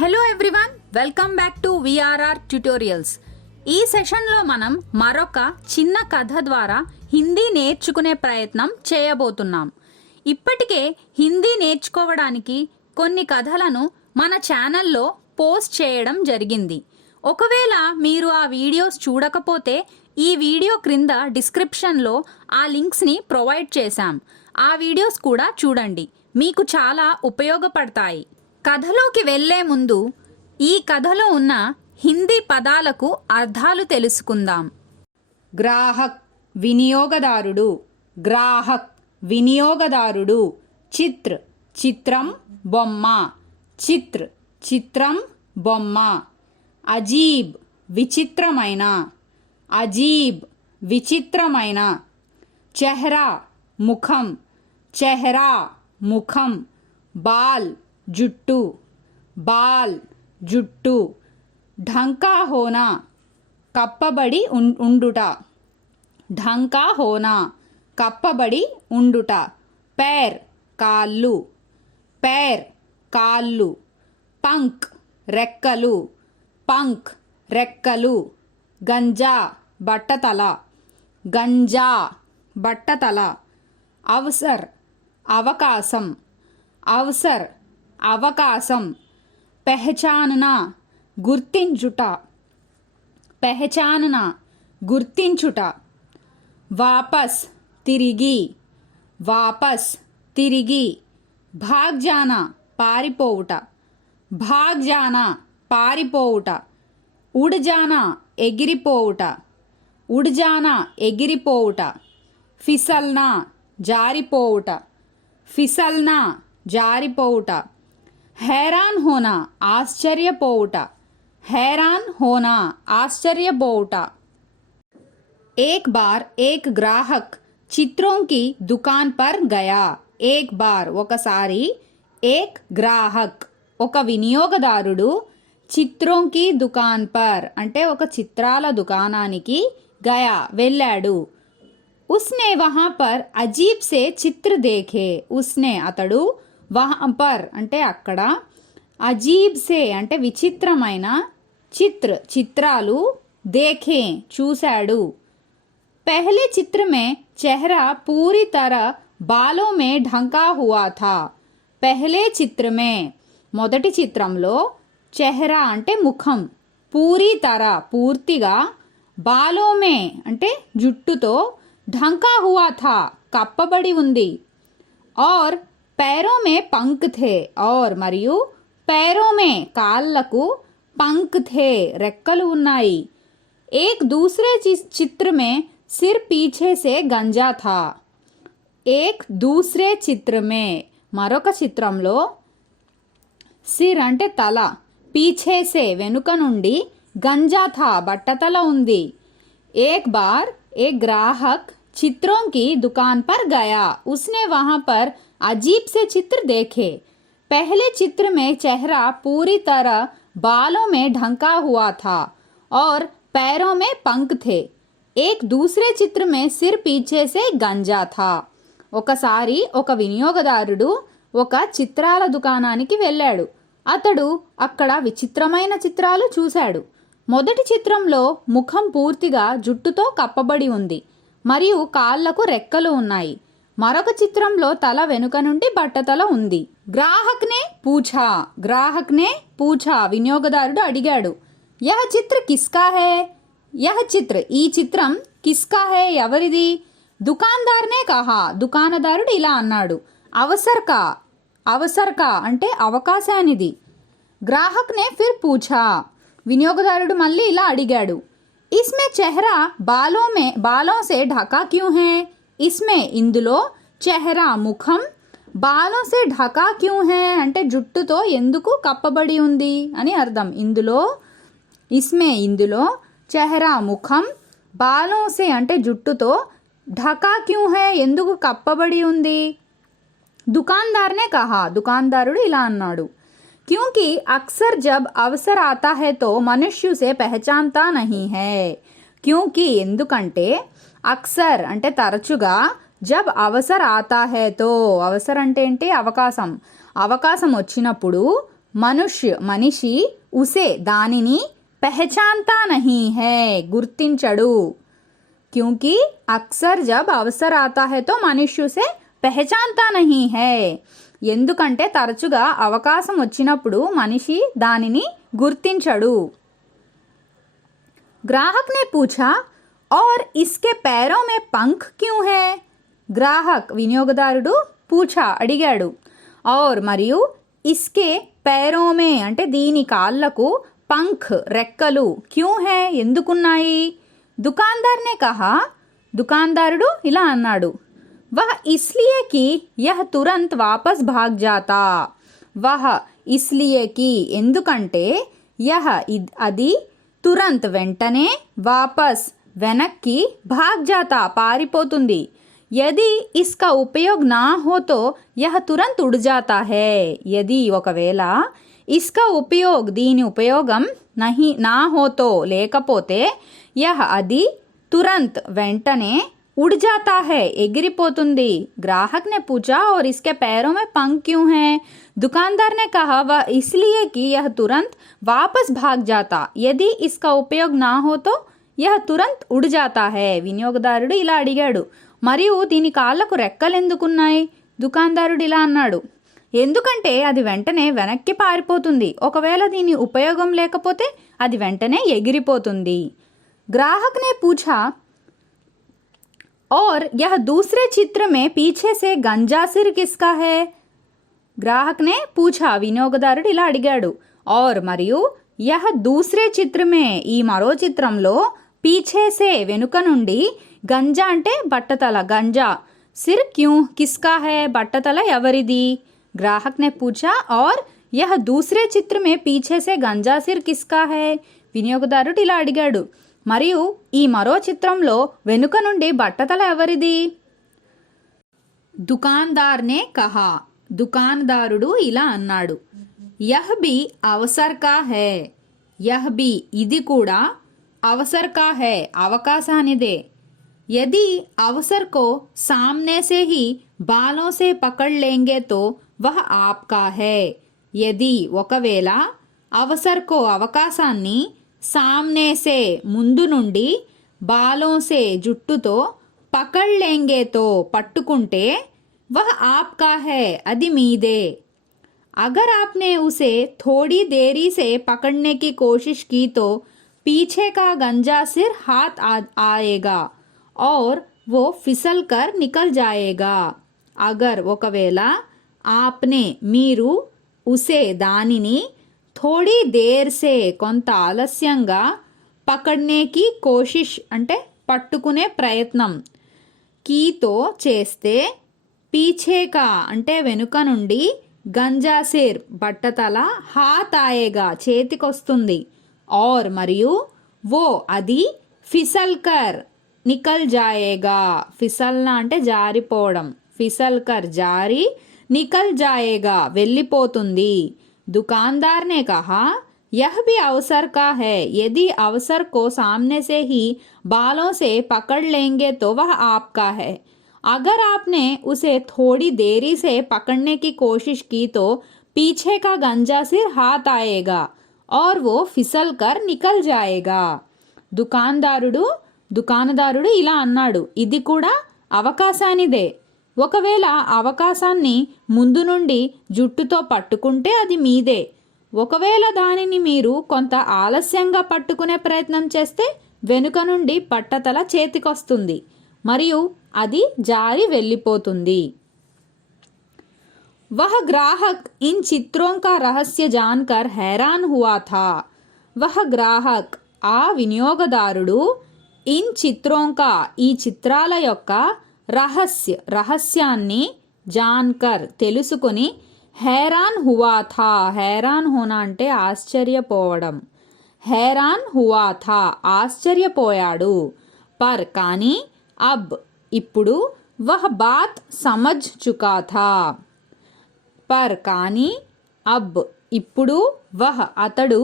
Hello everyone, welcome back to VRR tutorials. ఈ సెషన్లో మనం మరొక చిన్న కథ ద్వారా హిందీ నేర్చుకునే ప్రయత్నం చేయబోతున్నాం. ఇప్పటికే హిందీ నేర్చుకోవడానికి కొన్ని కథలను మన ఛానల్లో పోస్ట్ చేయడం జరిగింది. ఒకవేళ మీరు ఆ వీడియోస్ చూడకపోతే ఈ వీడియో క్రింద డిస్క్రిప్షన్లో ఆ లింక్స్ని ప్రొవైడ్ చేశాం. ఆ వీడియోస్ కూడా చూడండి, మీకు చాలా ఉపయోగపడతాయి. కథలోకి వెళ్లే ముందు ఈ కథలో ఉన్న హిందీ పదాలకు అర్థాలు తెలుసుకుందాం. గ్రాహక్ వినియోగదారుడు, గ్రాహక్ వినియోగదారుడు. చిత్ర చిత్రం బొమ్మ, చిత్ర చిత్రం బొమ్మ. అజీబ్ విచిత్రమైన, అజీబ్ విచిత్రమైన. చెహరా ముఖం, చెహరా ముఖం. బాల్ జుట్టు, బాల్ జుట్టు. ఢంకా హోనా కప్పబడి ఉండుట, ఢంకా హోనా కప్పబడి ఉండుట. పేర్ కాళ్ళు, పేర్ కాళ్ళు. పంక్ రెక్కలు, పంక్ రెక్కలు. గంజా బట్టతల, గంజా బట్టతల. అవసర్ అవకాశం, అవసర్ అవకాశం. పెహచాననా గుర్తించుట, పెహచాననా గుర్తించుట. వాపస్ తిరిగి, వాపస్ తిరిగి. భాగ్ జానా పారిపోవుట, భాగ్ జానా పారిపోవుట. ఉడ్ జానా ఎగిరిపోవుట, ఉడ్ జానా ఎగిరిపోవుట. ఫిసల్నా జారిపోవుట, ఫిసల్నా జారిపోవుట. हैरान होना आश्चर्यपोउट, हैरान होना आश्चर्यपोउट. एक बार एक ग्राहक चित्रों की दुकान पर गया. एक बार ఒకసారి, एक ग्राहक ఒక వినియోగదారుడు. చిత్రోं की दुकान पर అంటే ఒక చిత్రాల దుకాణానికి గయా వెళ్ళాడు. उसने वहां पर अजीब से चित्र देखे. उसने అతడు వహాం పర్ అంటే అక్కడ, అజీబ్ సే అంటే విచిత్రమైన, చిత్ర చిత్రాలు, దేఖే చూశాడు. పహలే చిత్ర మే చెహరా పూరీ తరహ బాలో మే ఢంకా హువా థా. పహలే చిత్ర మే మొదటి చిత్రంలో, చెహరా అంటే ముఖం, పూరీ తరహ పూర్తిగా, బాలో మే అంటే జుట్టుతో, ఢంకా హువా థా కప్పబడి ఉంది. और पैरों में पंख थे, और మరియు पैरों में కాళ్ళకు, पंख थे రెక్కలు ఉన్నాయి. एक दूसरे चित्र में सिर पीछे से गंजा था. एक दूसरे चित्र में మరొక చిత్రంలో, సిర్ అంటే తల, పీछे से వెనుక నుండి, గంజా థా బట్టతల ఉంది. एक बार एक ग्राहक चित्रों की दुकान पर गया. उसने वहां पर अजीब से चित्र देखे. पहले चित्र में चेहरा पूरी तरह बालों में ढंका हुआ था और पैरों में पंख थे. एक दूसरे चित्र में सिर पीछे से गंजा था. ఒకసారి ఒక వినియోగదారుడు ఒక చిత్రాల దుకాణానికి వెళ్ళాడు. అతడు అక్కడ విచిత్రమైన చిత్రాలు చూశాడు. మొదటి చిత్రంలో ముఖం పూర్తిగా జుట్టుతో కప్పబడి ఉంది మరియు కాళ్లకు రెక్కలు ఉన్నాయి. మరొక చిత్రంలో తల వెనుక నుండి బట్టతల ఉంది. గ్రాహక్ నే పూఛా, గ్రాహక్ నే పూఛా వినియోగదారుడు అడిగాడు. యహ్ చిత్ర కిస్కా హై, యహ్ చిత్ర ఈ చిత్రం కిస్కా హై ఎవరిది. దుకాన్దార్ నే కహా, దుకాణదారుడు ఇలా అన్నాడు. అవసర్ కా, అవసర్ కా అంటే అవకాశానిది. గ్రాహక్ నే ఫిర్ పూఛా, వినియోగదారుడు మళ్ళీ ఇలా అడిగాడు. ఇస్మే చెహరా బాలో సే ఢకా క్యూ హై. ఇస్మే ఇందులో, చెహరా ముఖం, బాలో సే ఢకా క్యూ హై అంటే జుట్టుతో ఎందుకు కప్పబడి ఉంది అని అర్థం. ఇందులో, ఇస్మే ఇందులో, చెహరా ముఖం, బాలో సే అంటే జుట్టుతో, ఢకా క్యూ హై ఎందుకు కప్పబడి ఉంది. దుకాన్దార్ నే కహా, దుకాన్దారుడు ఇలా అన్నాడు. क्योंकि अक्सर जब अवसर आता है तो मनुष्य से पहचानता नहीं है. क्योंकि ఎందుకంటే, అక్సర్ అంటే తరచుగా, జబ్ అవసర్ ఆతా హై తో అవసర్ అంటే ఏంటి అవకాశం, అవకాశం వచ్చినప్పుడు, मनुष्य मनिषि उसे दानिनी पहचानता नहीं है गुर्तिंचडु क्योंकि अक्सर जब अवसर आता है तो मनुष्य उसे पहचानता नहीं है ఎందుకంటే తరచుగా అవకాశం వచ్చినప్పుడు మనిషి దానిని గుర్తించడు ग्राहक ने पूछा और इसके पैरों में पंख क्यों है ग्राहक వినియోగదారుడు పూఛా అడిగాడు और మరియు इसके पैरों में అంటే దీని కాళ్ళకు पंख రెక్కలు क्यों है ఎందుకున్నాయి दुकानदार ने कहा दुकानदारुడు ఇలా అన్నాడు वह इसलिए कि यह तुरंत वापस भाग जाता वह इसलिए कि ఎందుకంటే यह అది तुरंत వెంటనే वापस వెనక్కి भाग जाता పారిపోతుంది यदि इसका उपयोग ना हो तो यह तुरंत उड़ जाता है यदि ఒకవేళ इसका उपयोग దీని ఉపయోగం नहीं ना हो तो లేకపోతే यह అది तुरंत వెంటనే उड़ जाता है एगिरिपोतुंदी ग्राहक ने पूछा और इसके पैरों में पंख क्यों हैं दुकानदार ने कहा वह इसलिए कि यह तुरंत वापस भाग जाता यदि इसका उपयोग ना हो तो यह तुरंत उड़ जाता है వినియోగదారుడు ఇలా అడిగాడు మరియు దీని కాళ్ళకు రెక్కలు ఎందుకున్నాయి దుకాణదారుడు ఇలా అన్నాడు ఎందుకంటే అది వెంటనే వెనక్కి పారిపోతుంది ఒకవేళ దీని ఉపయోగం లేకపోతే అది వెంటనే ఎగిరిపోతుంది ग्राहक ने पूछा और यह दूसरे चित्र में पीछे से गंजा सिर किसका है ग्राहक ने पूछा వినియోగదారుడు ఇలా అడిగాడు और మరియు यह दूसरे चित्र में ఈ మరో చిత్రంలో पीछे से వెనుక నుండి గంజా అంటే బట్టతల గంజా सिर क्यों किसका है బట్టతల ఎవరిది ग्राहक ने पूछा और यह दूसरे चित्र में पीछे से गंजा सिर किसका है వినియోగదారుడు ఇలా అడిగాడు మరియు ఈ మరో చిత్రంలో వెనుక నుండి బట్టతల ఎవరిది దుకాన్దార్ నే కహా దుకాన్దారుడు ఇలా అన్నాడు యహ్ బి అవసర్ కా హై యహ్ బి ఇది కూడా అవసర్ కా హై అవకాశానిదే यदि अवसर को सामने से ही बालों से पकड़ लेंगे तो वह आपका है यदि ఒకవేళ అవసర్ కో అవకాశాన్ని సామ్నే సే ముందు నుండి బాలోं से జుట్టుతో పకడ్ లేంగేతో పట్టుకుంటే वह आपका है అది మీదే अगर आपने उसे थोड़ी देरी से पकड़ने की कोशिश की तो पीछे का गंजा सिर हाथ आएगा और वो फिसल कर निकल जाएगा अगर ఒకవేళ आपने మీరు उसे దానిని थोड़ी देर से కొంత ఆలస్యంగా పకడ్నే కి కోషిష్ అంటే పట్టుకునే ప్రయత్నం కీతో చేస్తే పీఛేకా అంటే వెనుక నుండి గంజాసిర్ బట్టతల హాత్ ఆయేగా చేతికొస్తుంది और మరియు वो అది ఫిసల్ కర్ నికల్ జాయేగా ఫిసల్నా అంటే జారిపోవడం ఫిసల్ కర్ జారి నికల్ జాయేగా వెళ్ళిపోతుంది दुकानदार ने कहा यह भी अवसर का है यदि अवसर को सामने से ही बालों से पकड़ लेंगे तो वह आपका है अगर आपने उसे थोड़ी देरी से पकड़ने की कोशिश की तो पीछे का गंजा सिर हाथ आएगा और वो फिसल कर निकल जाएगा దుకాణదారుడు ఇలా అన్నాడు ఇది కూడా అవకాశానిదే ఒకవేళ అవకాశాన్ని ముందు నుండి జుట్టుతో పట్టుకుంటే అది మీదే ఒకవేళ దానిని మీరు కొంత ఆలస్యంగా పట్టుకునే ప్రయత్నం చేస్తే వెనుక నుండి పట్టతల చేతికొస్తుంది మరియు అది జారి వెళ్ళిపోతుంది वह ग्राहक इन चित्रों का रहस्य जानकर हैरान हुआ था वह ग्राहक ఆ వినియోగదారుడు ఇన్ చిత్రోంకా ఈ చిత్రాల యొక్క రహస్యాన్ని జాన్కర్ తెలుసుకొని హైరాన్ హువా థా హైరాన్ హోనా అంటే ఆశ్చర్యపోవడం హైరాన్ హువా థా ఆశ్చర్యపోయాడు పర్ కానీ అబ్ ఇప్పుడు వహ్ బాత్ సమజ్ చుకా థా పర్ కానీ అబ్ ఇప్పుడు వహ్ అతడు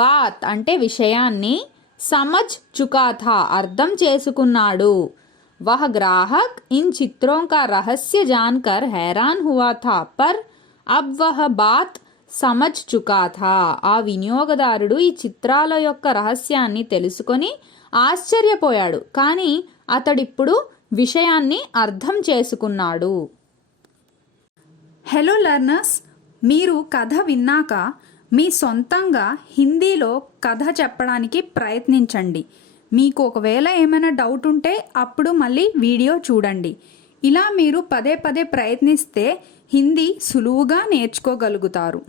బాత్ అంటే విషయాన్ని సమజ్ చుకా థా అర్థం చేసుకున్నాడు वह ग्राहक इन चित्रों का रहस्य जानकर हैरान हुआ था पर अब वह बात సమజ్ చుకా థా. ఆ వినియోగదారుడు ఈ చిత్రాల యొక్క రహస్యాన్ని తెలుసుకొని ఆశ్చర్యపోయాడు, కానీ అతడిప్పుడు విషయాన్ని అర్థం చేసుకున్నాడు. హలో లర్నర్స్, మీరు కథ విన్నాక మీ సొంతంగా హిందీలో కథ చెప్పడానికి ప్రయత్నించండి. మీకు ఒకవేళ ఏమైనా డౌట్ ఉంటే అప్పుడు మళ్ళీ వీడియో చూడండి. ఇలా మీరు పదే పదే ప్రయత్నిస్తే హిందీ సులువుగా నేర్చుకోగలుగుతారు.